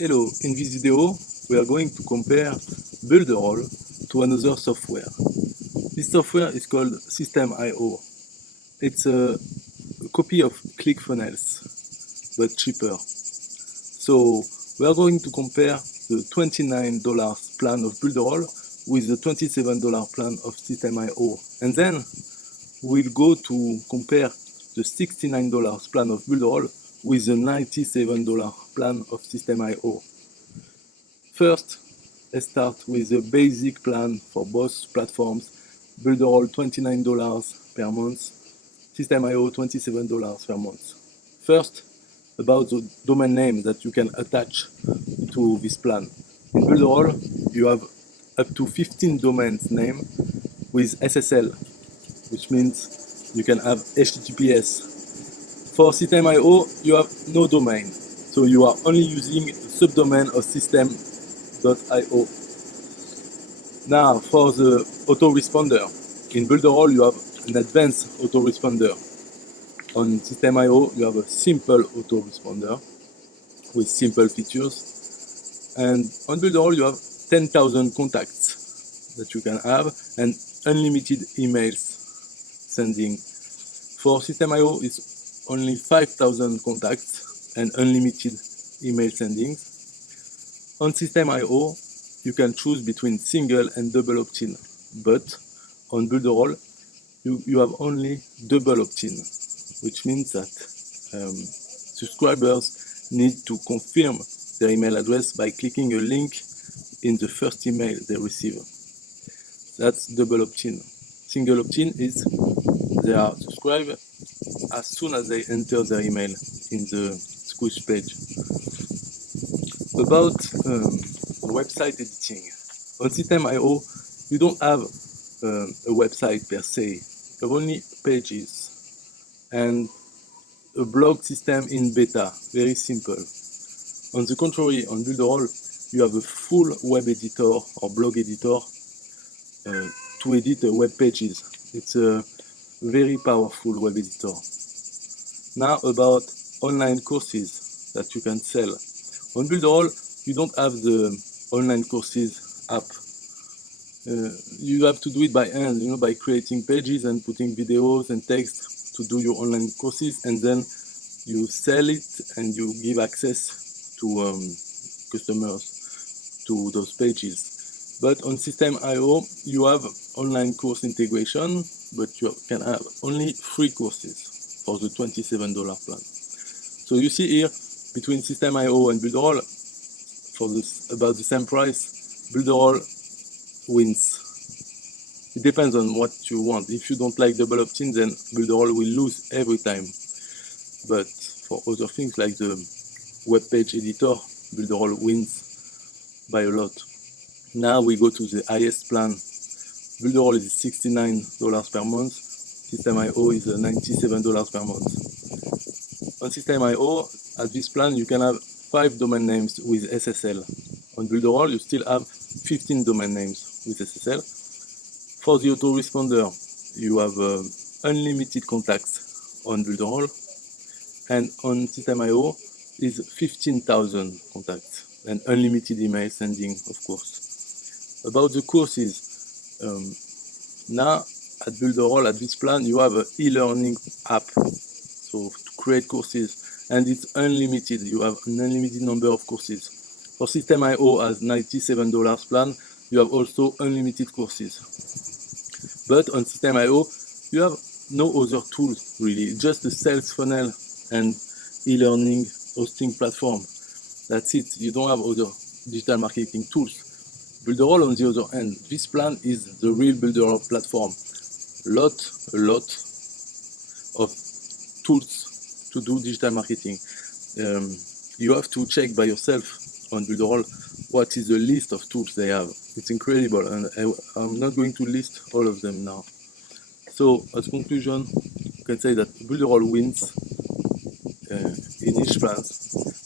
Hello, in this video we are going to compare Builderall to another software. This software is called System.io. It's a copy of ClickFunnels, but cheaper. So we are going to compare the $29 plan of Builderall with the $27 plan of System.io. And then we'll go to compare the $69 plan of Builderall with the $97 plan of System.io. First, let's start with the basic plan for both platforms. Builderall $29 per month, System.io $27 per month. First, about the domain name that you can attach to this plan. In Builderall, you have up to 15 domains name with SSL, which means you can have HTTPS. For System.io, you have no domain, so you are only using a subdomain of system.io. Now, for the autoresponder, in Builderall you have an advanced autoresponder. On System.io you have a simple autoresponder with simple features, and on Builderall you have 10,000 contacts that you can have and unlimited emails sending. For System.io it's only 5,000 contacts and unlimited email sendings. On System.io you can choose between single and double opt-in, but on Builderall you have only double opt-in, which means that subscribers need to confirm their email address by clicking a link in the first email they receive. That's double opt-in. Single opt-in is they are subscribed as soon as they enter their email in the squish page. About website editing. On System.io you don't have a website per se, you have only pages and a blog system in beta, very simple. On the contrary, on Builderall you have a full web editor or blog editor to edit web pages. It's a very powerful web editor. Now about online courses that you can sell. On Builderall you don't have the online courses app. You have to do it by hand, by creating pages and putting videos and text to do your online courses, and then you sell it and you give access to customers to those pages. But on System.io you have online course integration, but you can have only free courses for the $27 plan. So you see here between System.io and Builderall, for this about the same price, Builderall wins. It depends on what you want. If you don't like double opt-in, then Builderall will lose every time. But for other things like the web page editor, Builderall wins by a lot. Now we go to the highest plan. Builderall is $69 per month. System.io is $97 per month. On System.io, at this plan, you can have 5 domain names with SSL. On Builderall, you still have 15 domain names with SSL. For the autoresponder, you have unlimited contacts on Builderall, and on System.io is 15,000 contacts and unlimited email sending, of course. About the courses, now at Builderall, at this plan, you have an e-learning app, so to create courses, and it's unlimited. You have an unlimited number of courses. For System.io as $97 plan, you have also unlimited courses. But on System.io, you have no other tools really, just a sales funnel and e-learning hosting platform. That's it. You don't have other digital marketing tools. Builderall, on the other hand, this plan is the real Builderall platform. A lot of tools to do digital marketing. You have to check by yourself on Builderall what is the list of tools they have. It's incredible, and I'm not going to list all of them now. So as conclusion, you can say that Builderall wins in each plan.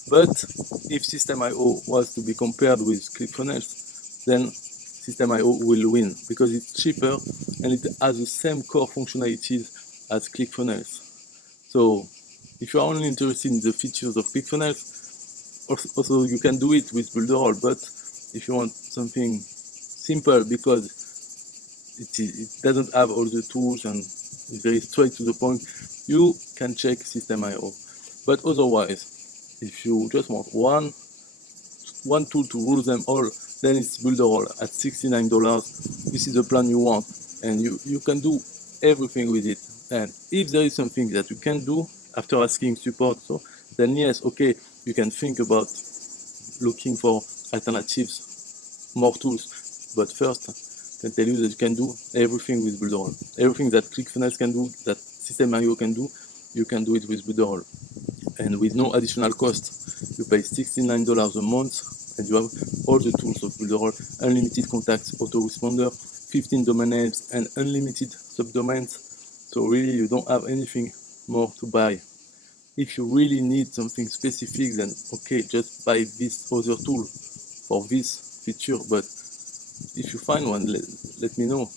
But if System.io was to be compared with ClickFunnels, then System.io will win because it's cheaper and it has the same core functionalities as ClickFunnels. So if you are only interested in the features of ClickFunnels, Also, you can do it with Builderall, but if you want something simple, because it doesn't have all the tools and it's very straight to the point, you can check System.io. But otherwise, if you just want one tool to rule them all, then it's Builderall at $69. This is the plan you want, and you can do everything with it. And if there is something that you can do after asking support, so then yes, okay, you can think about looking for alternatives, more tools. But first, I can tell you that you can do everything with Builderall. Everything that ClickFunnels can do, that System.io can do, you can do it with Builderall. And with no additional cost, you pay $69 a month, and you have all the tools of Builderall: unlimited contacts, autoresponder, 15 domain names, and unlimited subdomains. So really, you don't have anything more to buy. If you really need something specific, then okay, just buy this other tool for this feature. But if you find one, let me know.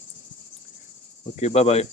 Okay, bye bye.